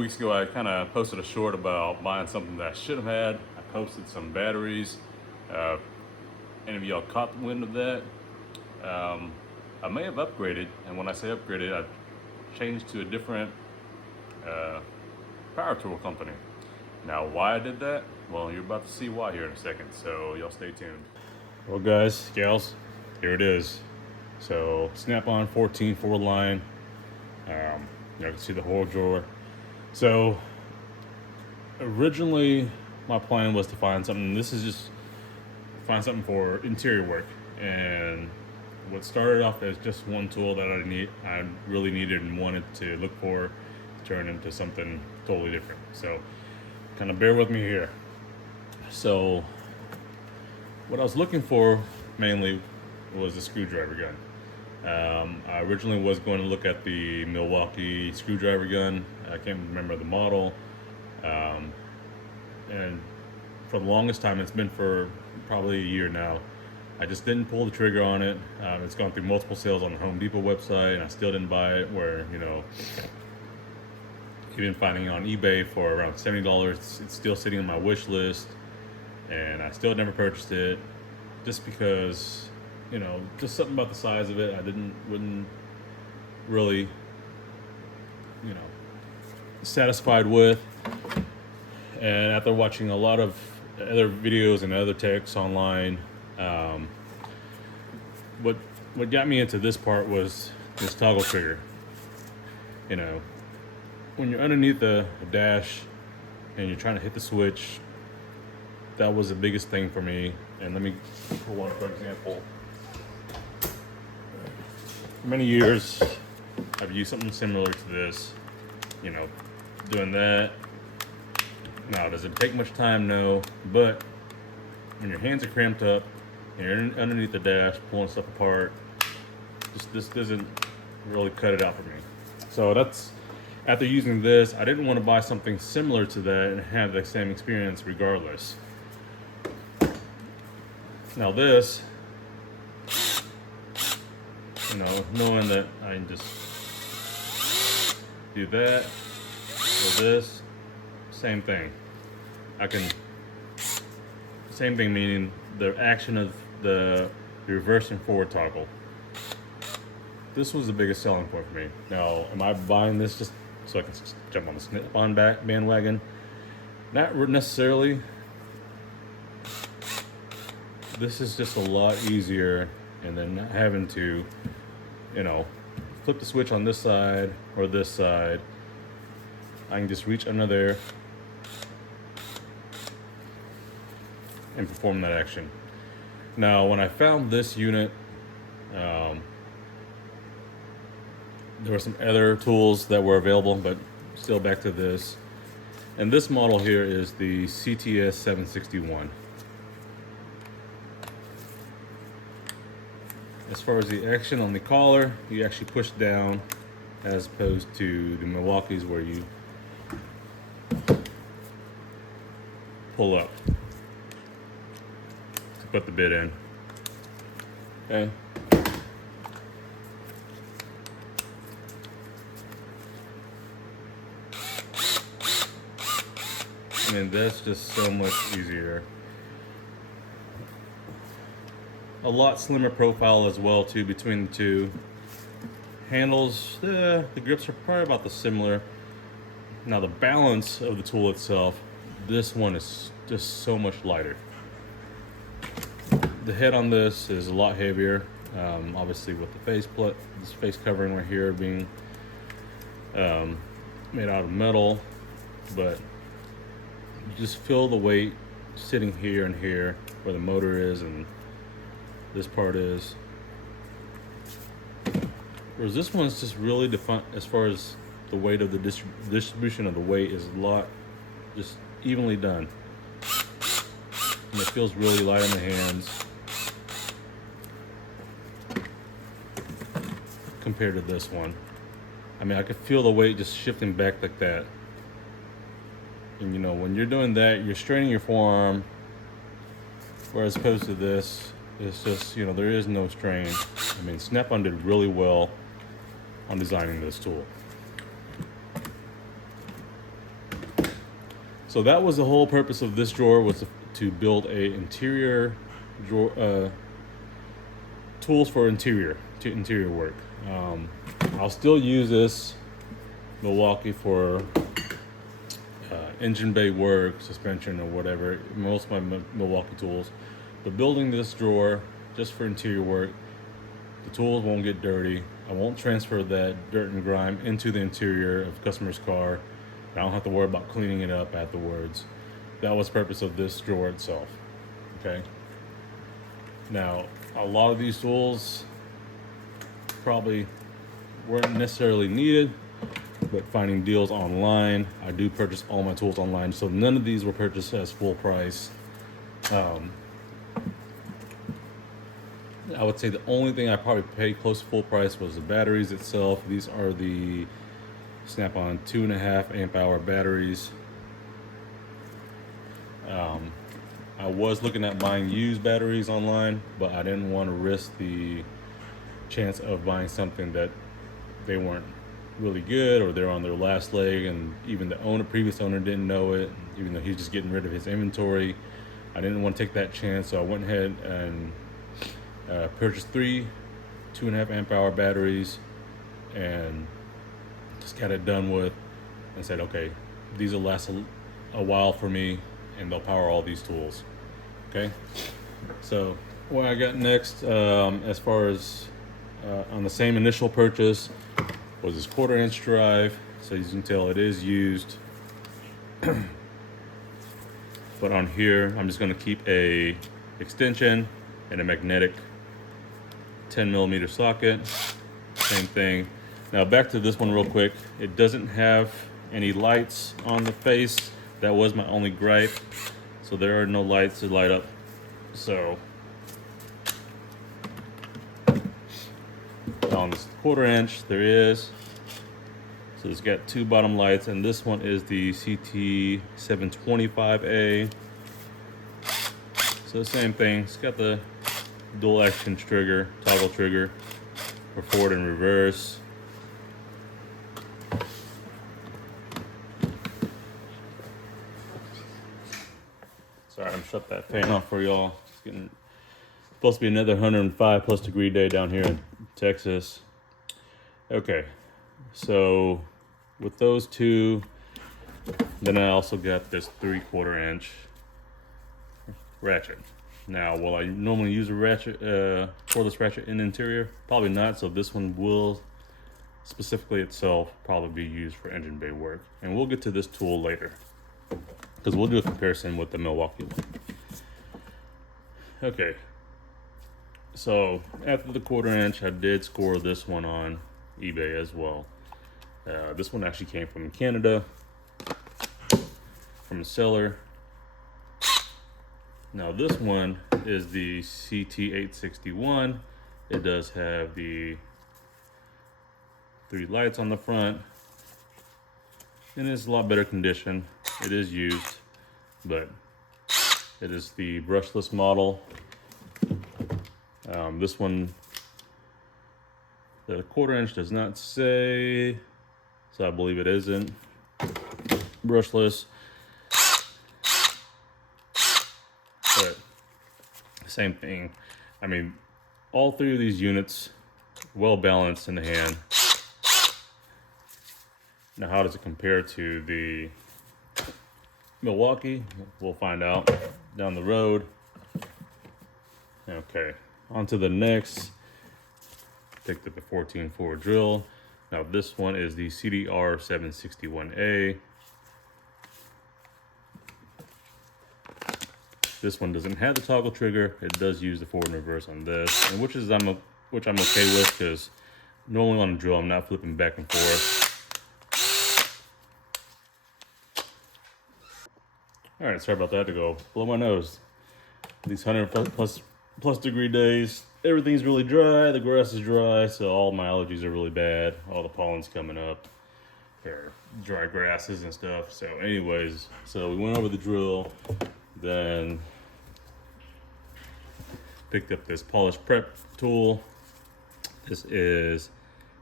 weeks ago, I kind of posted a short about buying something that I should have had. I posted some batteries. Any of y'all caught the wind of that? I may have upgraded, and when I say upgraded, I changed to a different power tool company. Now, why I did that? Well, you're about to see why here in a second, so y'all stay tuned. Well, guys, gals, here it is. So, Snap-on 14 forward line. You can see the hole drawer. So, originally, my plan was to find something. This is just find something for interior work, and what started off as just one tool that I really needed and wanted to look for, to turn into something totally different. So, kind of bear with me here. So, what I was looking for mainly was a screwdriver gun. I originally was going to look at the Milwaukee screwdriver gun. I can't remember the model. And for the longest time, it's been for probably a year now, I just didn't pull the trigger on it. It's gone through multiple sales on the Home Depot website, and I still didn't buy it, where, even finding it on eBay for around $70, it's still sitting on my wish list, and I still never purchased it, just because, just something about the size of it I wouldn't really, satisfied with. And after watching a lot of other videos and other techs online, what got me into this part was this toggle trigger. When you're underneath the dash and you're trying to hit the switch, that was the biggest thing for me. And let me pull one for example. For many years, I've used something similar to this, doing that. Now, does it take much time? No, but when your hands are cramped up and you're underneath the dash pulling stuff apart, this doesn't really cut it out for me. So that's, after using this, I didn't want to buy something similar to that and have the same experience regardless. Now this, knowing that I can just do that or this, same thing. Same thing, meaning the action of the reverse and forward toggle. This was the biggest selling point for me. Now, am I buying this just so I can jump on the Snap-on bandwagon? Not necessarily. This is just a lot easier, and then not having to, flip the switch on this side or this side. I can just reach under there and perform that action. Now, when I found this unit, there were some other tools that were available, but still back to this. And this model here is the CTS 761. As far as the action on the collar, you actually push down, as opposed to the Milwaukee's where you pull up to put the bit in. Okay. I mean, that's just so much easier. A lot slimmer profile as well too between the two. Handles, the grips are probably about the similar. Now the balance of the tool itself, this one is just so much lighter. The head on this is a lot heavier, obviously with the this face covering right here being made out of metal, but you just feel the weight sitting here and here where the motor is and this part is. Whereas this one's just really defined as far as the weight of the distribution of the weight is a lot just evenly done. And it feels really light on the hands compared to this one. I mean, I could feel the weight just shifting back like that. And when you're doing that, you're straining your forearm, whereas opposed to this, it's just, there is no strain. I mean, Snap-on did really well on designing this tool. So that was the whole purpose of this drawer, was to build a interior drawer, tools for interior work. I'll still use this Milwaukee for engine bay work, suspension, or whatever. Most of my Milwaukee tools. But building this drawer just for interior work, the tools won't get dirty. I won't transfer that dirt and grime into the interior of the customer's car. I don't have to worry about cleaning it up afterwards. That was the purpose of this drawer itself. Okay. Now, a lot of these tools probably weren't necessarily needed, but finding deals online, I do purchase all my tools online, so none of these were purchased as full price. I would say the only thing I probably paid close to full price was the batteries itself. These are the Snap-on 2.5 amp hour batteries. I was looking at buying used batteries online, but I didn't want to risk the chance of buying something that they weren't really good, or they're on their last leg, and even the previous owner didn't know it, even though he's just getting rid of his inventory. I didn't want to take that chance, so I went ahead and purchased 3 2.5 amp hour batteries and just got it done with, and said, okay, these will last a while for me, and they'll power all these tools. Okay, so what I got next, as far as on the same initial purchase, was this 1/4 inch drive. So as you can tell, it is used. But on here, I'm just going to keep a extension and a magnetic 10mm socket. Same thing. Now back to this one real quick. It doesn't have any lights on the face. That was my only gripe. So there are no lights to light up. So on this 1/4 inch, there is. So it's got 2 bottom lights, and this one is the CT725A. So same thing. It's got the dual action trigger, toggle trigger for forward and reverse. Sorry, I'm shut that fan off for y'all. It's getting supposed to be another 105+ degree day down here in Texas. Okay, so with those 2, then I also got this 3/4 inch ratchet. Now, will I normally use a ratchet, cordless ratchet in the interior? Probably not. So this one will specifically itself probably be used for engine bay work, and we'll get to this tool later, because we'll do a comparison with the Milwaukee one. Okay, so after the 1/4 inch, I did score this one on eBay as well. This one actually came from Canada, from a seller. Now this one is the CT861. It does have the 3 lights on the front, and it's a lot better condition. It is used, but it is the brushless model. This one, the 1/4 inch does not say, so I believe it isn't brushless. But same thing. I mean, all 3 of these units, well balanced in the hand. Now, how does it compare to the Milwaukee? We'll find out down the road. Okay, on to the next. Picked up a 14-4 drill. Now this one is the CDR761A. This one doesn't have the toggle trigger. It does use the forward and reverse on this, and which I'm okay with, because normally on a drill I'm not flipping back and forth. All right, sorry about that to go blow my nose. These 100+ degree days, everything's really dry. The grass is dry, so all my allergies are really bad. All the pollen's coming up. There, dry grasses and stuff. So, anyways, so we went over the drill, then picked up this polish prep tool. This is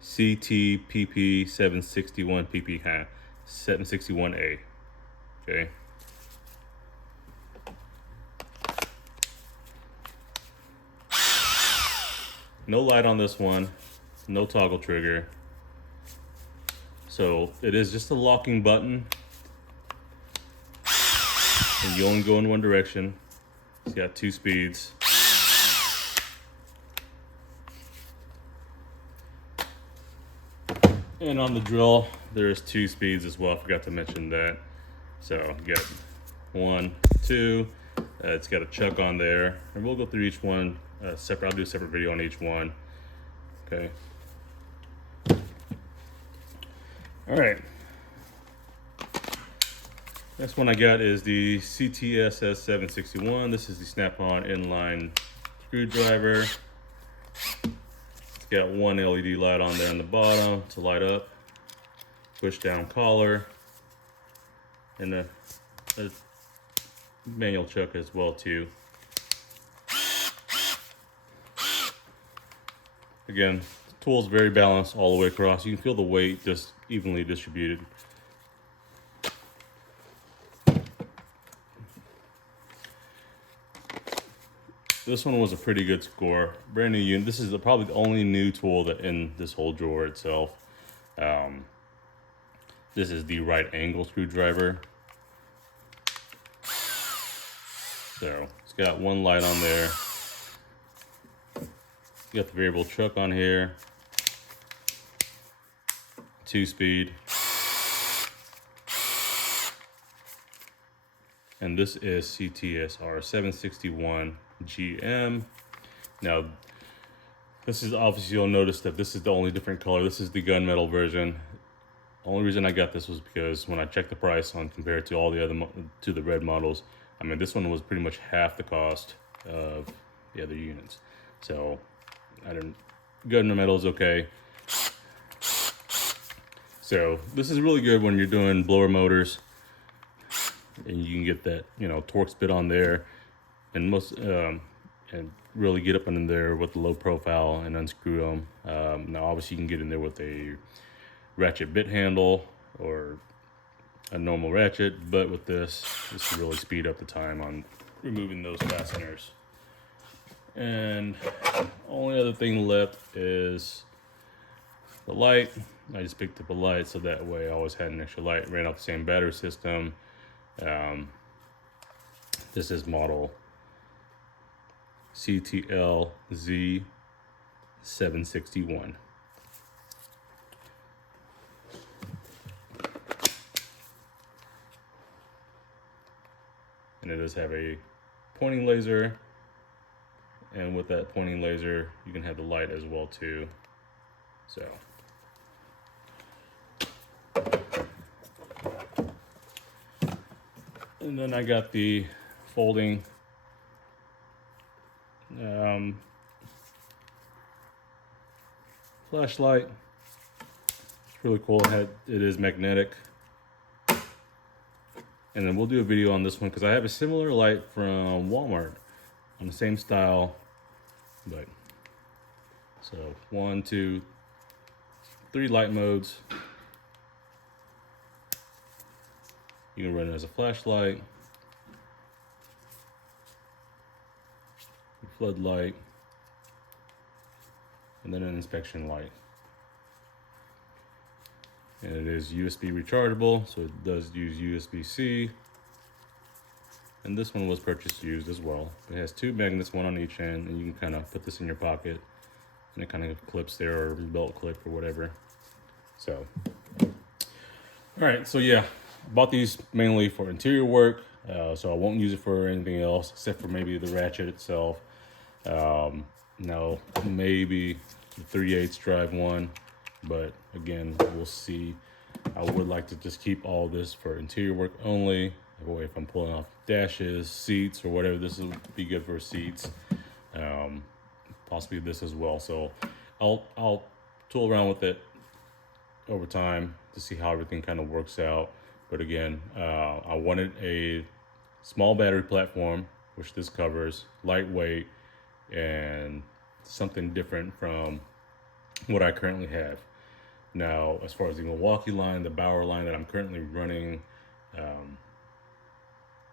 CTPP761 PP 761A. Okay, No light on this one, no toggle trigger. So it is just a locking button, and you only go in one direction. It's got 2 speeds. And on the drill, there's 2 speeds as well. I forgot to mention that. So you got 1, 2. It's got a chuck on there, and we'll go through each one separate. I'll do a separate video on each one. Okay. All right. Next one I got is the CTSS 761. This is the Snap-on inline screwdriver. It's got one LED light on there on the bottom to light up. Push down collar. And a manual chuck as well too. Again, the tool is very balanced all the way across. You can feel the weight just evenly distributed. This one was a pretty good score. Brand new unit. This is probably the only new tool that in this whole drawer itself. This is the right angle screwdriver. So it's got one light on there. You got the variable chuck on here. 2-speed. And this is CTSR 761 GM. Now, this is obviously, you'll notice that this is the only different color. This is the gunmetal version. The only reason I got this was because when I checked the price on compared to all the other to the red models, I mean, this one was pretty much half the cost of the other units. So gunmetal is okay. So this is really good when you're doing blower motors, and you can get that, you know, Torx bit on there, and and really get up in there with the low profile and unscrew them. Now, obviously, you can get in there with a ratchet bit handle or a normal ratchet, but with this will really speed up the time on removing those fasteners. And only other thing left is the light. I just picked up a light so that way I always had an extra light. Ran off the same battery system. This is model CTLZ 761. And it does have a pointing laser, and with that pointing laser you can have the light as well too. So and then I got the folding flashlight. It's really cool. It is magnetic. And then we'll do a video on this one because I have a similar light from Walmart on the same style. But so 1, 2, 3 light modes. You can run it as a flashlight, floodlight, and then an inspection light. And it is USB rechargeable, so it does use USB-C. And this one was purchased used as well. It has 2 magnets, one on each end, and you can kind of put this in your pocket, and it kind of clips there, or belt clip or whatever. So, all right, so yeah, bought these mainly for interior work, so I won't use it for anything else except for maybe the ratchet itself. Now, maybe the 3/8 drive one, but again, we'll see. I would like to just keep all this for interior work only. That way, if I'm pulling off dashes, seats, or whatever, this would be good for seats. Possibly this as well. So I'll tool around with it over time to see how everything kind of works out. But again, I wanted a small battery platform, which this covers, lightweight, and something different from what I currently have. Now, as far as the Milwaukee line, the Bauer line that I'm currently running,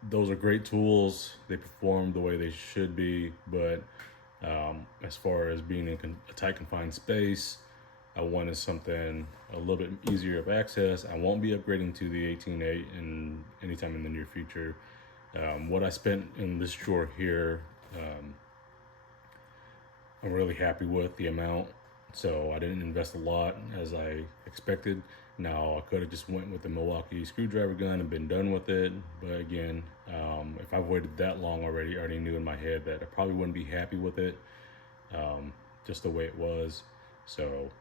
those are great tools. They perform the way they should be, but As far as being in a tight confined space, I wanted something a little bit easier of access. I won't be upgrading to the 18.8 in anytime in the near future. What I spent in this drawer here, I'm really happy with the amount. So I didn't invest a lot as I expected. Now I could have just went with the Milwaukee screwdriver gun and been done with it. But again, if I waited that long already, I already knew in my head that I probably wouldn't be happy with it, just the way it was. So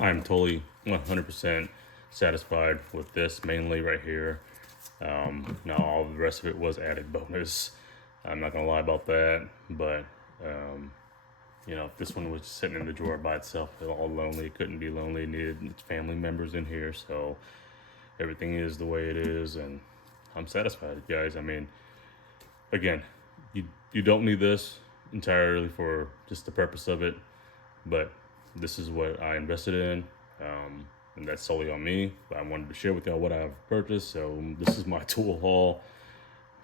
I'm totally 100% satisfied with this, mainly right here. Now all the rest of it was added bonus. I'm not gonna lie about that, but if this one was just sitting in the drawer by itself, all lonely, it couldn't be lonely. It needed its family members in here, so everything is the way it is, and I'm satisfied, guys. I mean, again, you don't need this entirely for just the purpose of it, but this is what I invested in, and that's solely on me. But I wanted to share with y'all what I've purchased, so this is my tool haul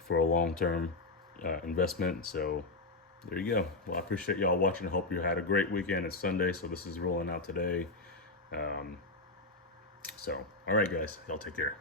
for a long-term investment. So there you go. Well, I appreciate y'all watching. I hope you had a great weekend. It's Sunday, so this is rolling out today. So all right, guys, y'all take care.